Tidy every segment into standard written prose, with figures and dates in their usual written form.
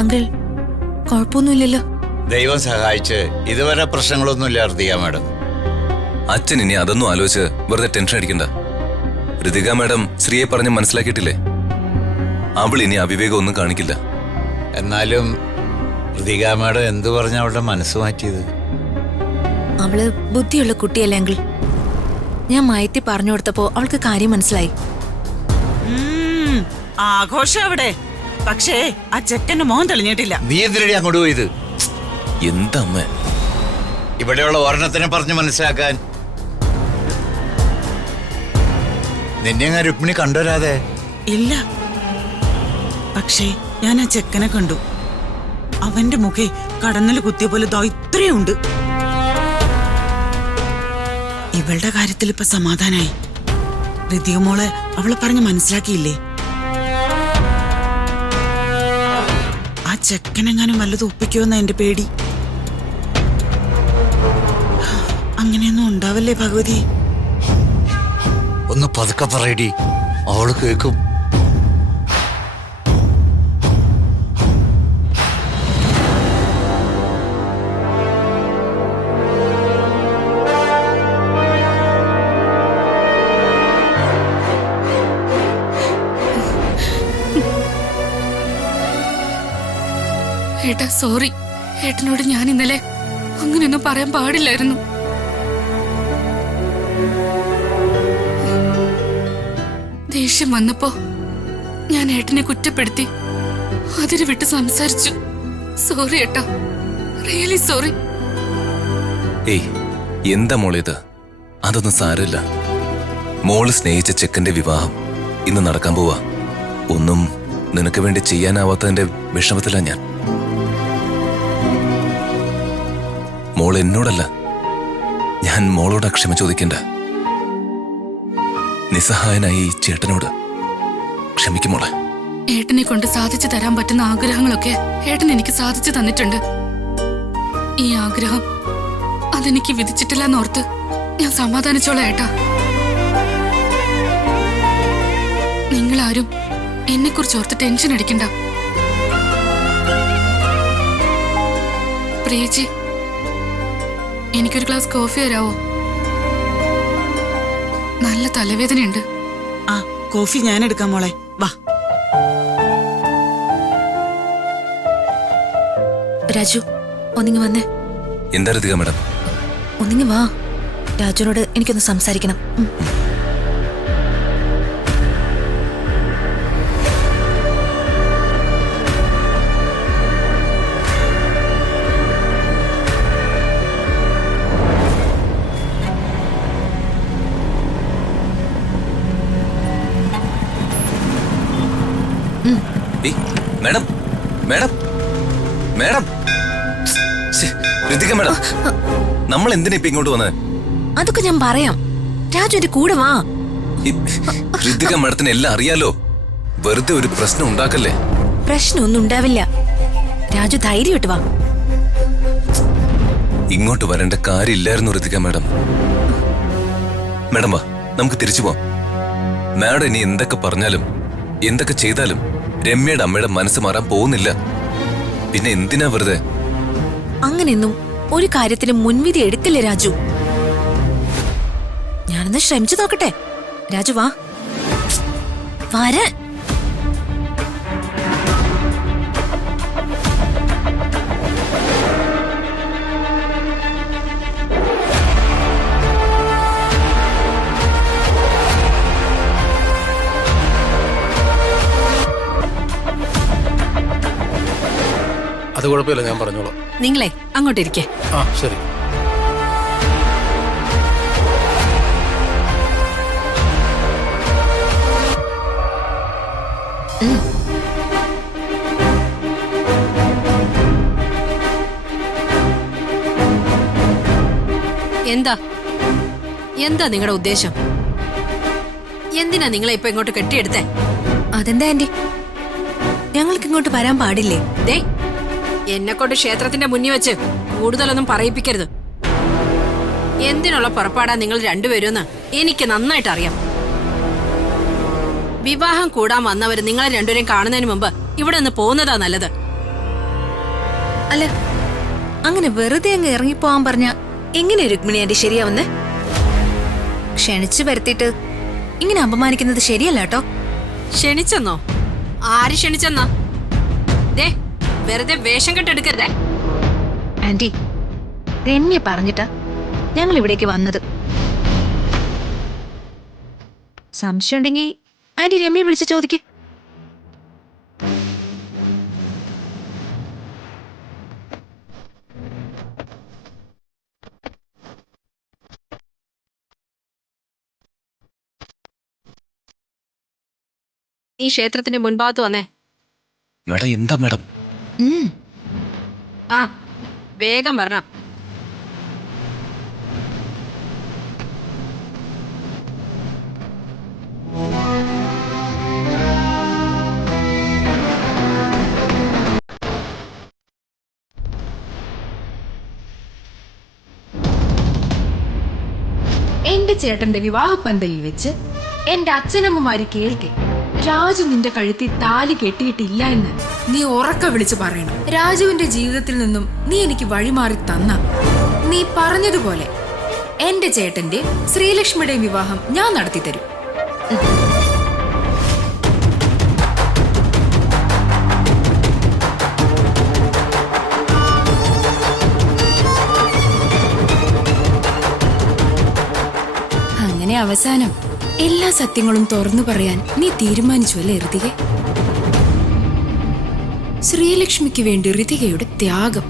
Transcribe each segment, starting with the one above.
Uncle കുഴപ്പമൊന്നുമില്ലല്ലോ? ദൈവം സഹായിച്ച് ഇതുവരെ പ്രശ്നങ്ങളൊന്നുമില്ല ഋതിക മാഡം. അച്ഛൻ ഇനി അതൊന്നും ആലോചിച്ച് വെറുതെ ടെൻഷൻ അടിക്കണ്ട. ഋതിക മാഡം ശ്രീയെ പറഞ്ഞ് മനസ്സിലാക്കിയിട്ടില്ലേ? അവൾ ഇനി അവിവേകം ഒന്നും കാണിക്കില്ല. എന്നാലും ഋതിക മാഡം എന്തു പറഞ്ഞ അവളുടെ മനസ്സ് മാറ്റിയത്? അവള് ബുദ്ധിയുള്ള കുട്ടിയല്ലേ അങ്കിൾ. ഞാൻ മയത്തി പറഞ്ഞു കൊടുത്തപ്പോ അവൾക്ക് കാര്യം മനസ്സിലായി. ആഘോഷം അവിടെ, പക്ഷേ ആ ചെക്കന്റെ മോൻ തെളിഞ്ഞിട്ടില്ല. നീ എന്തിനടി അങ്ങോട്ട് പോയത്? എന്താ അമ്മ? ഇവിടെയുള്ള ഓരണത്തിനെ പറഞ്ഞ് മനസ്സിലാക്കാൻ. നിന്നെ ഞാൻ രുക്മിണി കണ്ടുവരാതെ? ഇല്ല, പക്ഷേ ഞാൻ ആ ചെക്കനെ കണ്ടു. അവന്റെ മുഖേ കടന്നൽ കുത്തിയ പോലെ ഇത്രയുണ്ട്. ഇവളുടെ കാര്യത്തിൽ ഇപ്പൊ സമാധാനായി. ഋതിക മോളെ അവളെ പറഞ്ഞ് മനസ്സിലാക്കിയില്ലേ? ആ ചെക്കനെങ്ങാനും വല്ലതും ഒപ്പിക്കുമെന്ന എന്റെ പേടി. അങ്ങനെയൊന്നും ഉണ്ടാവല്ലേ ഭഗവതി? ഒന്ന് പതുക്കെ പറയടി, അവള് കേൾക്കും. ഏട്ടാ സോറി. ഏട്ടനോട് ഞാൻ ഇന്നലെ അങ്ങനെയൊന്നും പറയാൻ പാടില്ലായിരുന്നു. ദേഷ്യം വന്നപ്പോ ഞാൻ ഏട്ടനെ കുറ്റപ്പെടുത്തി അതിന് വിട്ട് സംസാരിച്ചു. സോറി ഏട്ടാ, റിയലി സോറി. ഏയ് എന്താ മോളേത്? അതൊന്നും സാരമില്ല. മോള് സ്നേഹിച്ച ചെക്കന്റെ വിവാഹം ഇന്ന് നടക്കാൻ പോവാ. ഒന്നും നിനക്ക് വേണ്ടി ചെയ്യാനാവാത്തതിന്റെ വിഷമത്തിലാ ഞാൻ. മോൾ എന്നോടല്ല, ഞാൻ മോളോട് ക്ഷമ ചോദിക്കണ്ട. നിസ്സഹായനായി ചേട്ടനോട് ക്ഷമിക്കും മോളെ. ഏട്ടനെ കൊണ്ട് സാധിച്ചു തരാൻ പറ്റുന്ന ആഗ്രഹങ്ങളൊക്കെ ഏട്ടൻ എനിക്ക് സാധിച്ചു തന്നിട്ടുണ്ട്. ഈ ആഗ്രഹം അതെനിക്ക് വിധിച്ചിട്ടില്ല എന്നോർത്ത് ഞാൻ സമാധാനിച്ചോളാം ഏട്ടാ. നിങ്ങളാരും എന്നെ കുറിച്ച് ഓർത്ത് ടെൻഷൻ അടിക്കണ്ട. പ്രിയച്ചി, എനിക്കൊരു ഗ്ലാസ് കോഫി തരാവോ? നല്ല തലവേദനയുണ്ട്. ആ കോഫി ഞാൻ എടുക്കാം മോളെ, വാ. രാജു ഒന്നിങ്ങ് വന്നേ. എന്താ ഋതിക മാഡം? ഒന്നിങ്ങ് വാ. രാജുവിനോട് എനിക്കൊന്ന് സംസാരിക്കണം. Madam madam madam, Ritika madam, നമ്മൾ എന്തിനാ ഇപ്പൊ ഇങ്ങോട്ട് വന്നത്? അതൊക്കെ ഞാൻ പറയാം. രാജു എന്റെ കൂടെ വാ. ഋതിക മാഡത്തിന് എല്ലാം അറിയാലോ. വെറുതെ ഒരു പ്രശ്നം ഉണ്ടാക്കല്ലേ. പ്രശ്നമൊന്നും ഉണ്ടാവില്ല. രാജു ധൈര്യമായിട്ട് വാ. ഇങ്ങോട്ട് വരേണ്ട കാര്യമില്ലായിരുന്നു ഋതിക മാഡം. മാഡം വാ, നമുക്ക് തിരിച്ചു പോവാം. മാഡം ഇനി എന്തൊക്കെ പറഞ്ഞാലും എന്തൊക്കെ ചെയ്താലും രമ്യയുടെ അമ്മയുടെ മനസ്സ് മാറാൻ പോകുന്നില്ല. പിന്നെ എന്തിനാ വെറുതെ? അങ്ങനെയൊന്നും ഒരു കാര്യത്തിന് മുൻവിധി എടുക്കില്ലേ രാജു. ഞാനൊന്ന് ശ്രമിച്ചു നോക്കട്ടെ. രാജു വാ. വരാൻ. അത് കുഴപ്പമില്ല, ഞാൻ പറഞ്ഞോളാം. നിങ്ങളെ അങ്ങോട്ടിരിക്കേ. ആ ശരി. എന്താ എന്താ നിങ്ങളുടെ ഉദ്ദേശം? എന്തിനാ നിങ്ങളെ ഇപ്പൊ ഇങ്ങോട്ട് കെട്ടിയെടുത്തേ? അതെന്താ ആന്റി, ഞങ്ങൾക്ക് ഇങ്ങോട്ട് വരാൻ പാടില്ലേ? ദേ, എന്നെ കൊണ്ട് ക്ഷേത്രത്തിന്റെ മുന്നിൽ വെച്ച് കൂടുതലൊന്നും പറയിപ്പിക്കരുത്. എന്തിനുള്ള പുറപ്പാടാ നിങ്ങൾ രണ്ടുപേരുമെന്ന് എനിക്ക് നന്നായിട്ട് അറിയാം. വിവാഹം കൂടാൻ വന്നവര് നിങ്ങളെ രണ്ടുപേരെയും കാണുന്നതിന് മുമ്പ് ഇവിടെ നിന്ന് പോകുന്നതാ നല്ലത്. അല്ല അങ്ങനെ വെറുതെ അങ്ങ് ഇറങ്ങിപ്പോവാൻ പറഞ്ഞ എങ്ങനെ രുക്മിണി ആന്റി ശരിയാവുന്നേ? ക്ഷണിച്ചു വരുത്തിയിട്ട് ഇങ്ങനെ അപമാനിക്കുന്നത് ശരിയല്ല കേട്ടോ. ക്ഷണിച്ചെന്നോ? ആര് ക്ഷണിച്ചെന്നാ? ദേ വെറുതെ വേഷം കെട്ടെടുക്കരുതേ. ആന്റി, രമ്യ പറഞ്ഞിട്ടാ ഞങ്ങൾ ഇവിടേക്ക് വന്നത്. സംശയം ഉണ്ടെങ്കിൽ ആന്റി രമ്യ വിളിച്ച് ചോദിക്ക്. ഈ ക്ഷേത്രത്തിന്റെ മുൻഭാഗത്ത് വന്നേ. മേഡം എന്താ മേഡം? ആ വേഗം വരണം. എന്റെ ചേട്ടന്റെ വിവാഹപ്പന്തലിൽ വെച്ച് എന്റെ അച്ഛനമ്മമാര് കേൾക്കെ രാജു നിന്റെ കഴുത്തിൽ താലി കെട്ടിയിട്ടില്ല എന്ന് നീ ഉറക്കെ വിളിച്ചു പറയണം. രാജുവിന്റെ ജീവിതത്തിൽ നിന്നും നീ എനിക്ക് വഴിമാറി തന്ന നീ പറഞ്ഞതുപോലെ എന്റെ ചേട്ടന്റെ ശ്രീലക്ഷ്മിയുടെയും വിവാഹം ഞാൻ നടത്തി തരും. അങ്ങനെ അവസാനം എല്ലാ സത്യങ്ങളും തുറന്നു പറയാൻ നീ തീരുമാനിച്ചു അല്ലേ ഋതികെ? ശ്രീലക്ഷ്മിക്ക് വേണ്ടി ഋതികയുടെ ത്യാഗം.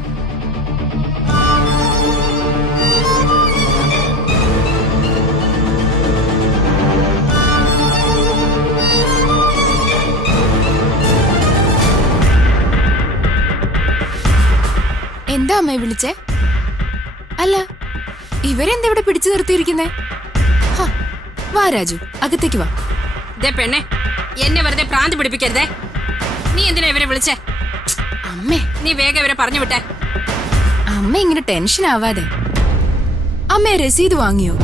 എന്താ അമ്മയെ വിളിച്ചേ? അല്ല ഇവരെന്താ ഇവിടെ പിടിച്ചു നിർത്തിയിരിക്കുന്നേ? വാ രാജു, അകത്തേക്ക് വാ. ദേ പെണ്ണെ, എന്നെ വെറുതെ പ്രാന്ത് പിടിപ്പിക്കരുതേ. നീ എന്തിനാ ഇവരെ വിളിച്ചേ? അമ്മേ, നീ വേഗം ഇവരെ പറഞ്ഞു വിട്ടെ. അമ്മ ഇങ്ങനെ ടെൻഷൻ ആവാതെ. അമ്മേ രസീത് വാങ്ങിയോ?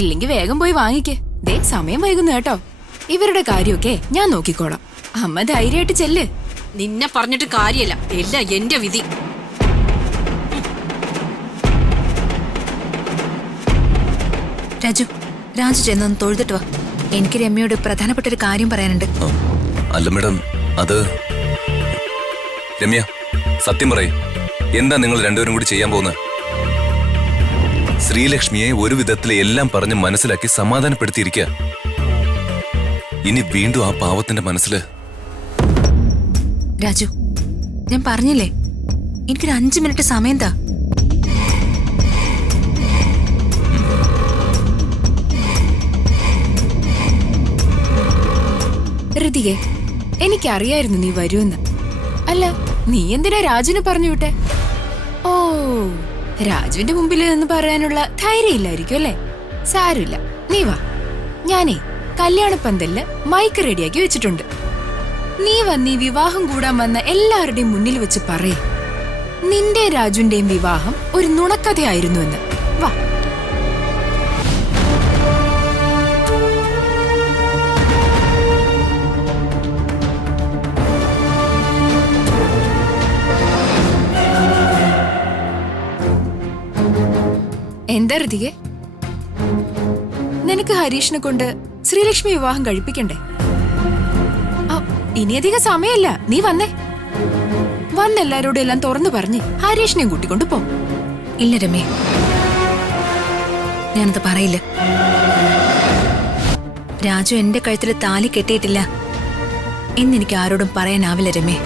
ഇല്ലെങ്കിൽ വേഗം പോയി വാങ്ങിക്കേ. ദേ സമയം വൈകുന്നു കേട്ടോ. ഇവരുടെ കാര്യമൊക്കെ ഞാൻ നോക്കിക്കോളാം. അമ്മ ധൈര്യമായിട്ട് ചെല്ല്. നിന്നെ പറഞ്ഞിട്ട് കാര്യമല്ല, എല്ലാം എന്റെ വിധി. രാജു ചെന്നൊന്ന് തൊഴുതിട്ട് വാ. എനിക്ക് രമ്യയോട് പ്രധാനപ്പെട്ട ഒരു കാര്യം പറയാനുണ്ട്. അല്ല മേഡം, അത് രമ്യ സത്യം പറയും. എന്താ നിങ്ങൾ രണ്ടുപേരും കൂടി ചെയ്യാൻ പോകുന്നത്? ശ്രീലക്ഷ്മിയെ ഒരു വിധത്തിൽ എല്ലാം പറഞ്ഞ് മനസ്സിലാക്കി സമാധാനപ്പെടുത്തിയിരിക്കുക. ഇനി വീണ്ടും ആ പാവത്തിന്റെ മനസ്സില്. രാജു, ഞാൻ പറഞ്ഞില്ലേ എനിക്കൊരു 5 മിനിറ്റ് സമയം താ. ഋതികെ, എനിക്കറിയായിരുന്നു നീ വരുമെന്ന്. അല്ല നീ എന്തിനാ രാജുവിനെ പറഞ്ഞു വിട്ടെ? ഓ, രാജുവിന്റെ മുമ്പിൽ നിന്ന് പറയാനുള്ള ധൈര്യം ഇല്ലായിരിക്കും അല്ലേ? സാരമില്ല, നീ വാ. ഞാനേ കല്യാണപ്പന്തലില് മൈക്ക് റെഡിയാക്കി വെച്ചിട്ടുണ്ട്. നീ വന്നീ വിവാഹം കൂടാൻ വന്ന എല്ലാവരുടെയും മുന്നിൽ വെച്ച് പറയേ നിന്റെ രാജുവിന്റെയും വിവാഹം ഒരു നുണക്കഥയായിരുന്നു എന്ന്. വാ. എന്താ ഋതികെ, നിനക്ക് ഹരീഷിനെ കൊണ്ട് ശ്രീലക്ഷ്മി വിവാഹം കഴിപ്പിക്കണ്ടേ? ഇനിയധികം സമയമല്ല, നീ വന്നേ. വന്നെല്ലാരോടും എല്ലാം തുറന്നു പറഞ്ഞ് ഹരീഷിനെയും കൂട്ടിക്കൊണ്ട് പോ. ഇല്ല രമ്യ, ഞാനത് പറയില്ല. രാജു എന്റെ കഴുത്തിൽ താലി കെട്ടിയിട്ടില്ല എന്നെനിക്ക് ആരോടും പറയാനാവില്ല രമ്യ.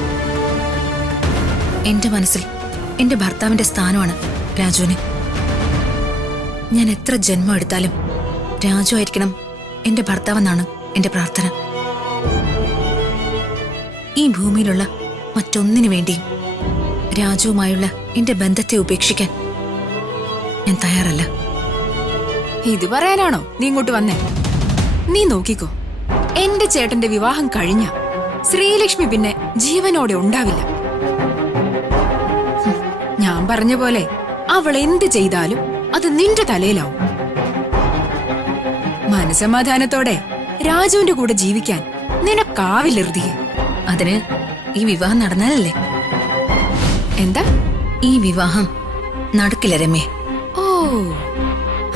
എന്റെ മനസ്സിൽ എന്റെ ഭർത്താവിന്റെ സ്ഥാനമാണ് രാജുവിന്. ഞാൻ എത്ര ജന്മം എടുത്താലും രാജു ആയിരിക്കണം എന്റെ ഭർത്താവെന്നാണ് എന്റെ പ്രാർത്ഥന. ഈ ഭൂമിയിലുള്ള മറ്റൊന്നിനു വേണ്ടിയും രാജുവുമായുള്ള എന്റെ ബന്ധത്തെ ഉപേക്ഷിക്കാൻ ഞാൻ തയ്യാറല്ല. ഇത് പറയാനാണോ നീ ഇങ്ങോട്ട് വന്നേ? നീ നോക്കിക്കോ, എന്റെ ചേട്ടന്റെ വിവാഹം കഴിഞ്ഞ ശ്രീലക്ഷ്മി പിന്നെ ജീവനോടെ ഉണ്ടാവില്ല. ഞാൻ പറഞ്ഞ പോലെ അവൾ എന്ത് ചെയ്താലും അത് നിന്റെ തലയിലാവും. മനസമാധാനത്തോടെ രാജുവിന്റെ കൂടെ ജീവിക്കാൻ നിനക്കാവില്ല ഋതികെ. അതിന് ഈ വിവാഹം നടന്നാലല്ലേ? എന്താ ഈ വിവാഹം നടക്കില്ല രമ്യേ. ഓ,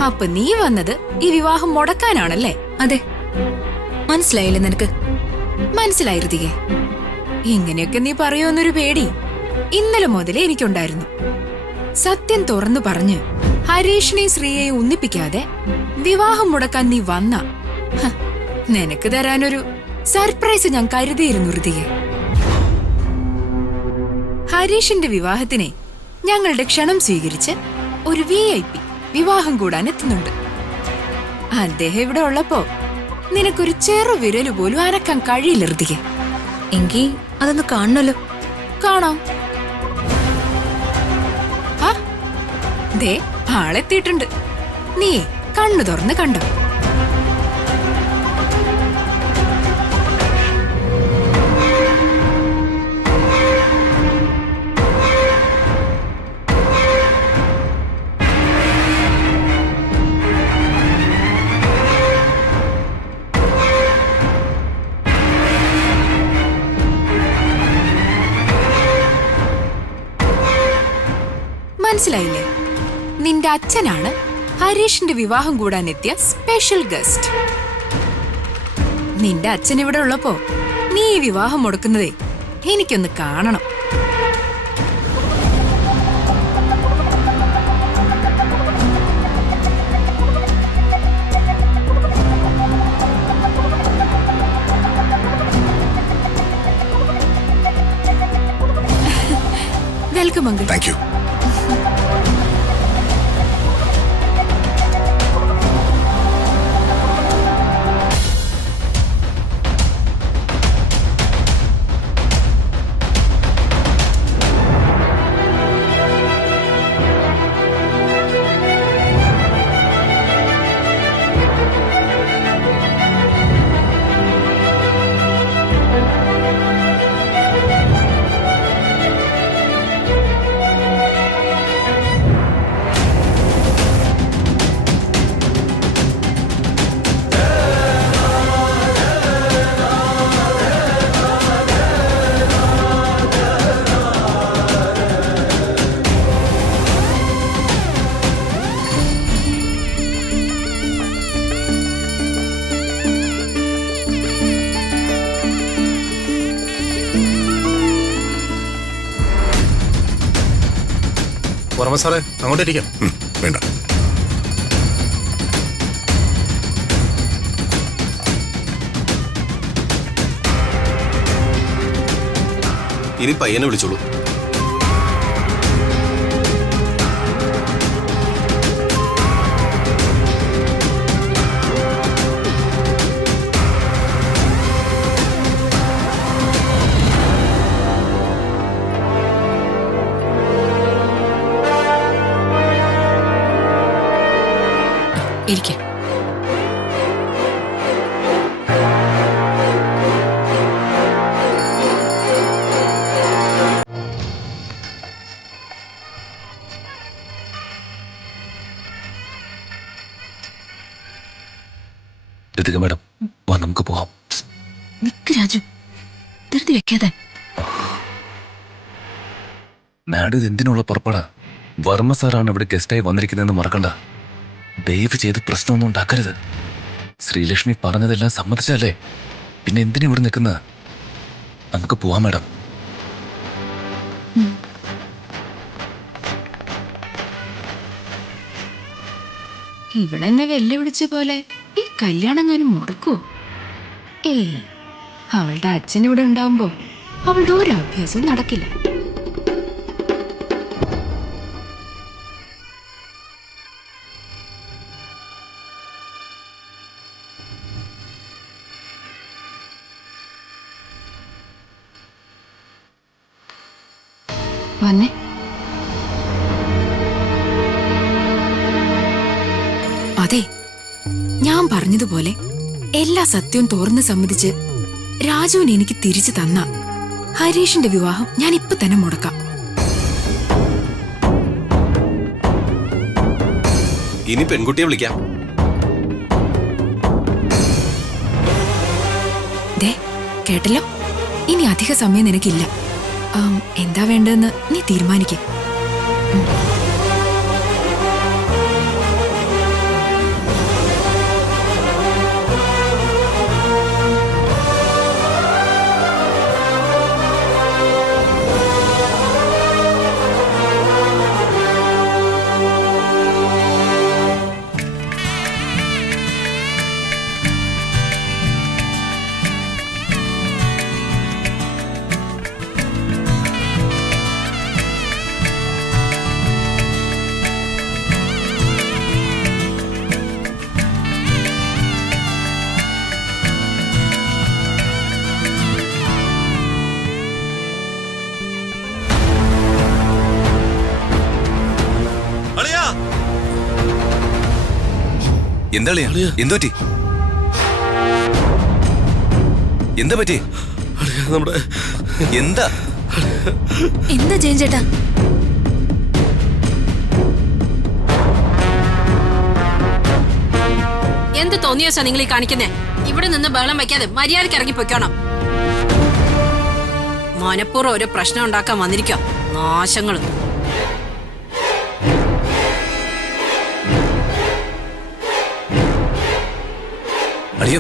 അപ്പൊ നീ വന്നത് ഈ വിവാഹം മുടക്കാനാണല്ലേ? അതെ, മനസ്സിലായില്ലേ നിനക്ക്? മനസ്സിലായി ഋതികെ. ഇങ്ങനെയൊക്കെ നീ പറയുമെന്നൊരു പേടി ഇന്നലെ മുതലേ എനിക്കുണ്ടായിരുന്നു. സത്യം തുറന്നു പറഞ്ഞ് ഹരീഷിനെ ശ്രീയെ ഒന്നിപ്പിക്കാതെ വിവാഹം മുടക്കാൻ നീ വന്ന നിനക്ക് തരാനൊരു സർപ്രൈസ് ഞാൻ കരുതിയിരുന്നു ഋതികെ. ഹരീഷിന്റെ വിവാഹത്തിനെ ഞങ്ങളുടെ ക്ഷണം സ്വീകരിച്ച് ഒരു VIP വിവാഹം കൂടാൻ എത്തുന്നുണ്ട്. അദ്ദേഹം ഇവിടെ ഉള്ളപ്പോ നിനക്കൊരു ചെറു വിരല് പോലും അനക്കാൻ കഴിയില്ല ഋതികെ. എങ്കി അതൊന്ന് കാണണല്ലോ. കാണാം. ആ, ദേ ആളെത്തിയിട്ടുണ്ട്. നീ കണ്ണു തുറന്ന് കണ്ടോ? മനസ്സിലായില്ലേ? നിന്റെ അച്ഛനാണ് ഹരീഷിന്റെ വിവാഹം കൂടാൻ എത്തിയ സ്പെഷ്യൽ ഗസ്റ്റ്. നിന്റെ അച്ഛൻ ഇവിടെ ഉള്ളപ്പോ നീ ഈ വിവാഹം മുടക്കുന്നതേ എനിക്കൊന്ന് കാണണം. Welcome uncle. Thank you. Varma സാറേ, അങ്ങോട്ടിരിക്കാം. വേണ്ട. ഇനി പയ്യനെ വിളിച്ചോളൂ. ഇരിക്കെ. ലതിക മാഡം, വാ നമുക്ക് പോവാം. നിക്ക് രാജു, ധൃതി വെക്കാതെ. മാഡം ഇത് എന്തിനുള്ള പുറപ്പാടാ? വർമ്മ സാറാണ് ഇവിടെ ഗസ്റ്റായി വന്നിരിക്കുന്നതെന്ന് മറക്കണ്ട. ദയവ് ചെയ്ത് പ്രശ്നമൊന്നും ഉണ്ടാക്കരുത്. ശ്രീലക്ഷ്മി പറഞ്ഞതെല്ലാം സമ്മതിച്ചല്ലേ, പിന്നെ എന്തിനാ ഇവിടെ നിൽക്കുന്നത്? നമുക്ക് പോവാം മാഡം. ഇവിടെ എന്നെ വെല്ലുവിളിച്ച പോലെ ഈ കല്യാണം ഞാനും മുടക്കൂ? അവളുടെ അച്ഛൻ ഇവിടെ ഉണ്ടാവുമ്പോ അവളുടെ ഒരു അഭ്യാസവും നടക്കില്ല. വന്നേ. അതെ, ഞാൻ പറഞ്ഞതുപോലെ എല്ലാ സത്യവും തുറന്ന് സമ്മതിച്ച് രാജുവിനെ എനിക്ക് തിരിച്ചു തന്ന ഹരീഷിന്റെ വിവാഹം ഞാൻ ഇപ്പൊ തന്നെ മുടക്കാം. ഇനി പെൺകുട്ടിയെ വിളിക്കാം. ദേ, കേട്ടല്ലോ, ഇനി അധിക സമയം നിനക്കില്ല. എന്താ വേണ്ടതെന്ന് നീ തീരുമാനിക്കേ. എന്താ എന്തു പറ്റി? എന്താ പറ്റി? നമ്മുടെ എന്താ എന്താ ജയൻ ചേട്ടാ? എന്ത് തോന്നിയോസാ നിങ്ങൾ ഈ കാണിക്കുന്നേ? ഇവിടെ നിന്ന് ബഹളം വയ്ക്കാതെ മര്യാദയ്ക്ക് ഇറങ്ങി പൊയ്ക്കോണം. മനപ്പൂർവ്വം ഒരു പ്രശ്നം ഉണ്ടാക്കാൻ വന്നിരിക്കാം. നാശങ്ങള്. അളിയ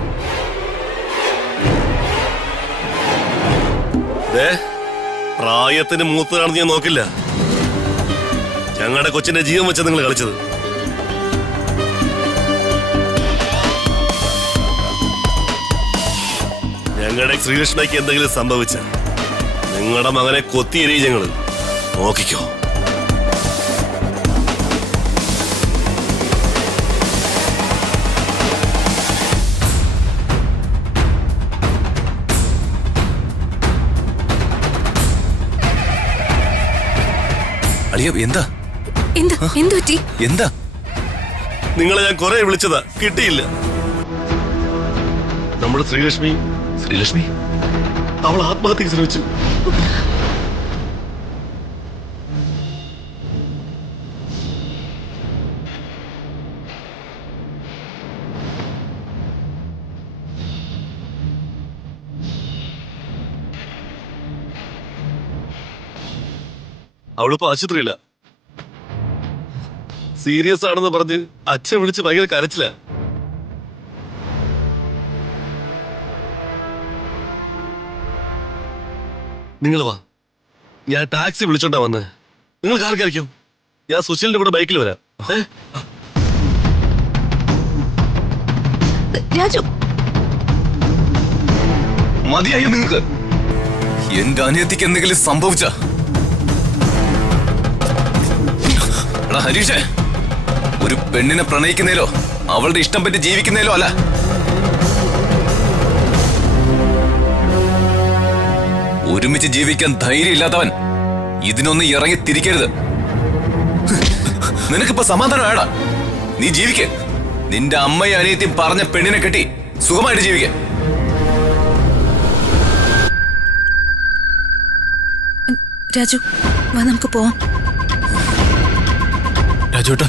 പ്രായത്തിന് മൂത്തതാണെന്ന് ഞാൻ നോക്കില്ല. ഞങ്ങളുടെ കൊച്ചിന്റെ ജീവൻ വെച്ച നിങ്ങൾ കളിച്ചത്. ഞങ്ങളുടെ ശ്രീകൃഷ്ണയ്ക്ക് എന്തെങ്കിലും സംഭവിച്ച നിങ്ങളുടെ മകനെ കൊത്തിയെരിയും ഞങ്ങള്. നോക്കിക്കോ. അളിയ എന്താ എന്ത് പറ്റി? എന്താ? നിങ്ങളെ ഞാൻ കുറെ വിളിച്ചതാ, കിട്ടിയില്ല. നമ്മുടെ ശ്രീലക്ഷ്മി അവൾ ആത്മഹത്യക്ക് ശ്രമിച്ചു. അവളിപ്പോ ആശുപത്രിയില്ല. സീരിയസ് ആണെന്ന് പറഞ്ഞ് അച്ഛൻ വിളിച്ച് ഭയങ്കര കരച്ചില്ല. നിങ്ങൾ വാ, ഞാൻ ടാക്സി വിളിച്ചോണ്ടാ വന്ന്. നിങ്ങൾ കാർ കയറിക്കും, ഞാൻ സുശീലിന്റെ കൂടെ ബൈക്കിൽ വരാം. രാജു, മതിയായോ നിങ്ങൾക്ക്? എന്റെ അനിയത്തിക്ക് എന്തെങ്കിലും സംഭവിച്ച ഹരീഷേ, ഒരു പെണ്ണിനെ പ്രണയിക്കുന്നതിലോ അവളുടെ ഇഷ്ടം പറ്റി ജീവിക്കുന്നതിലോ അല്ല. ഒരുമിച്ച് ജീവിക്കാൻ ധൈര്യം ഇല്ലാത്തവൻ ഇതിനൊന്ന് ഇറങ്ങി തിരിക്കരുത്. നിനക്കിപ്പോ സമാധാനം വേണ്ട. നീ ജീവിക്ക. നിന്റെ അമ്മയും അനിയത്തിയും പറഞ്ഞ പെണ്ണിനെ കെട്ടി സുഖമായിട്ട് ജീവിക്ക. രാജു, വാ നമുക്ക് പോവാം. രാജുട്ടാ,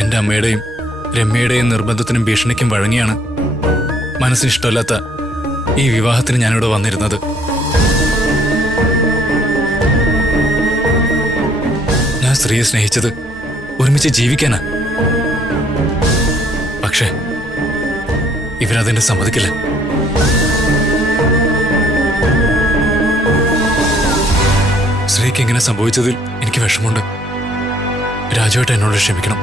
എന്റെ അമ്മയുടെയും രമ്യയുടെയും നിർബന്ധത്തിനും ഭീഷണിക്കും വഴങ്ങിയാണ് മനസ്സിന് ഇഷ്ടമല്ലാത്ത ഈ വിവാഹത്തിന് ഞാനിവിടെ വന്നിരുന്നത്. ഞാൻ സ്ത്രീയെ സ്നേഹിച്ചത് ഒരുമിച്ച് ജീവിക്കാനാ. പക്ഷേ ഇവരതിനെ സമ്മതിക്കില്ല. ശ്രീക്ക് ഇങ്ങനെ സംഭവിച്ചതിൽ എനിക്ക് വിഷമമുണ്ട്. രാജുവേട്ടൻ എന്നോട് ക്ഷമിക്കണം.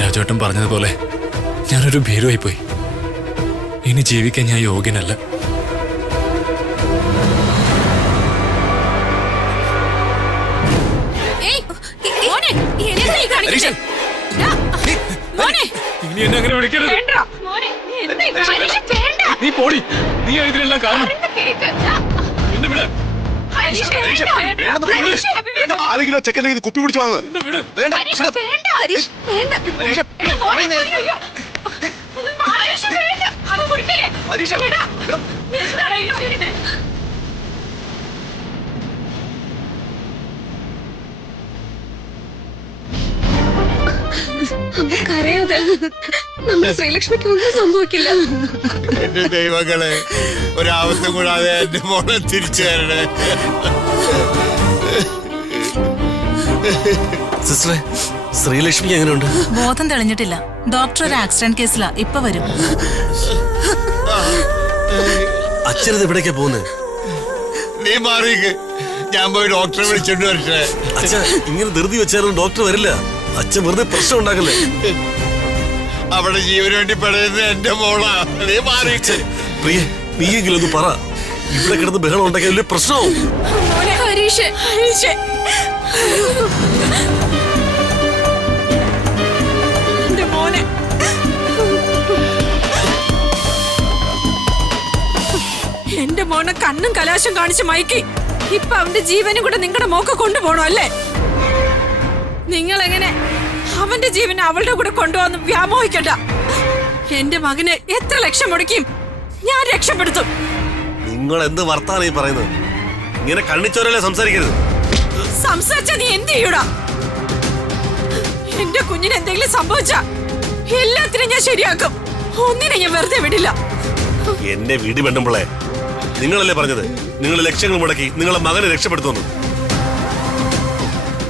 രാജുവേട്ടൻ പറഞ്ഞതുപോലെ ഞാനൊരു ഭീരുവായിപ്പോയി. ഇനി ജീവിക്കാൻ ഞാൻ യോഗ്യനല്ല. ഇനി എന്നെ അങ്ങനെ വിളിക്കരുത്. നീ പോടി, നീ ഇതിനെല്ലാം കാരണം. ആരെങ്കിലും ചെക്കൻ്റെ കുപ്പി പിടിച്ചു വാങ്ങുക. അമ്മ കരയാതെ നമ്മുടെ ശ്രീലക്ഷ്മിക്ക് ഒന്നും സംഭവിക്കില്ല. എന്റെ ദൈവങ്ങളെ, ഒരാവത്തും കൂടാതെ എന്റെ മോളെ തിരിച്ചു തരണേ. സിസ്റ്ററെ, ശ്രീലക്ഷ്മിക്ക് എങ്ങനെയുണ്ട്? ബോധം തെളിഞ്ഞിട്ടില്ല. ഡോക്ടർ ഒരു ആക്സിഡന്റ് കേസിലാ, ഇപ്പൊ വരും. അച്ഛനത് എവിടേക്കാ പോകുന്നത്? നീ മാറിക്ക്, ഞാൻ പോയി ഡോക്ടറെ വിളിച്ചോണ്ട് വരട്ടെ. അച്ഛ, ഇങ്ങനെ ധൃതി വെച്ചാലും ഡോക്ടർ വരില്ല. അച്ഛൻ വെറുതെ പ്രശ്നം ഉണ്ടാക്കല്ലേ. അവിടെ ജീവന് വേണ്ടി പടയുന്നത് എന്റെ മോളാ. നീ മാറിക്ക്. പ്രിയ, നീയെങ്കിലും ഒന്ന് പറ. ഇവിടെ കിടന്ന് ബഹളം ഉണ്ടാക്കിയ വലിയ പ്രശ്നവും. ഹരീഷ്, ഹരീഷ്. എന്റെ മോനെ. എന്റെ മോനെ കണ്ണും കലാശം കാണിച്ച് മയക്കി ഇപ്പൊ അവന്റെ ജീവനും കൂടെ നിങ്ങളുടെ മോക്ക് കൊണ്ടുപോകണോ അല്ലേ? നിങ്ങൾ എങ്ങനെ അവന്റെ ജീവനെ അവളുടെ കൂടെ കൊണ്ടുപോകാന്ന് വ്യാമോഹിക്കണ്ട. എന്റെ മകന് എത്ര ലക്ഷം മുടക്കിയും ഞാൻ രക്ഷപ്പെടുത്തും. നിങ്ങൾ എന്ത് വർത്താനം ഈ പറയുന്നത്? ഇങ്ങനെ കണ്ണിച്ചോരല്ലേ സംസാരിക്കരുത്. സംസാരിച്ച നീ എന്ത് ചെയ്യൂടാ? എന്റെ കുഞ്ഞിന് എന്തെങ്കിലും സംഭവിച്ച എല്ലാത്തിനും ഞാൻ ശരിയാക്കും. ഒന്നിനെ ഞാൻ വെറുതെ വിടില്ല. എന്നെ വീട് വേണ്ടുമ്പോളേ, നിങ്ങളല്ലേ പറഞ്ഞത് നിങ്ങൾ ലക്ഷങ്ങൾ മുടക്കി നിങ്ങളെ മകനെ രക്ഷപ്പെടുത്തുന്നു.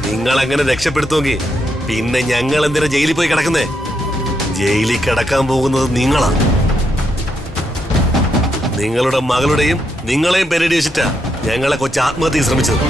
നിങ്ങൾ അങ്ങനെ രക്ഷപ്പെടുത്തുമെങ്കിൽ പിന്നെ ഞങ്ങൾ എന്തിനാ ജയിലിൽ പോയി കിടക്കുന്നേ? ജയിലിൽ കിടക്കാൻ പോകുന്നത് നിങ്ങളാ. നിങ്ങളുടെ മകളുടെയും നിങ്ങളെയും പേരടി വെച്ചിട്ടാ ഞങ്ങളെ കൊച്ചു ആത്മഹത്യ ശ്രമിച്ചത്.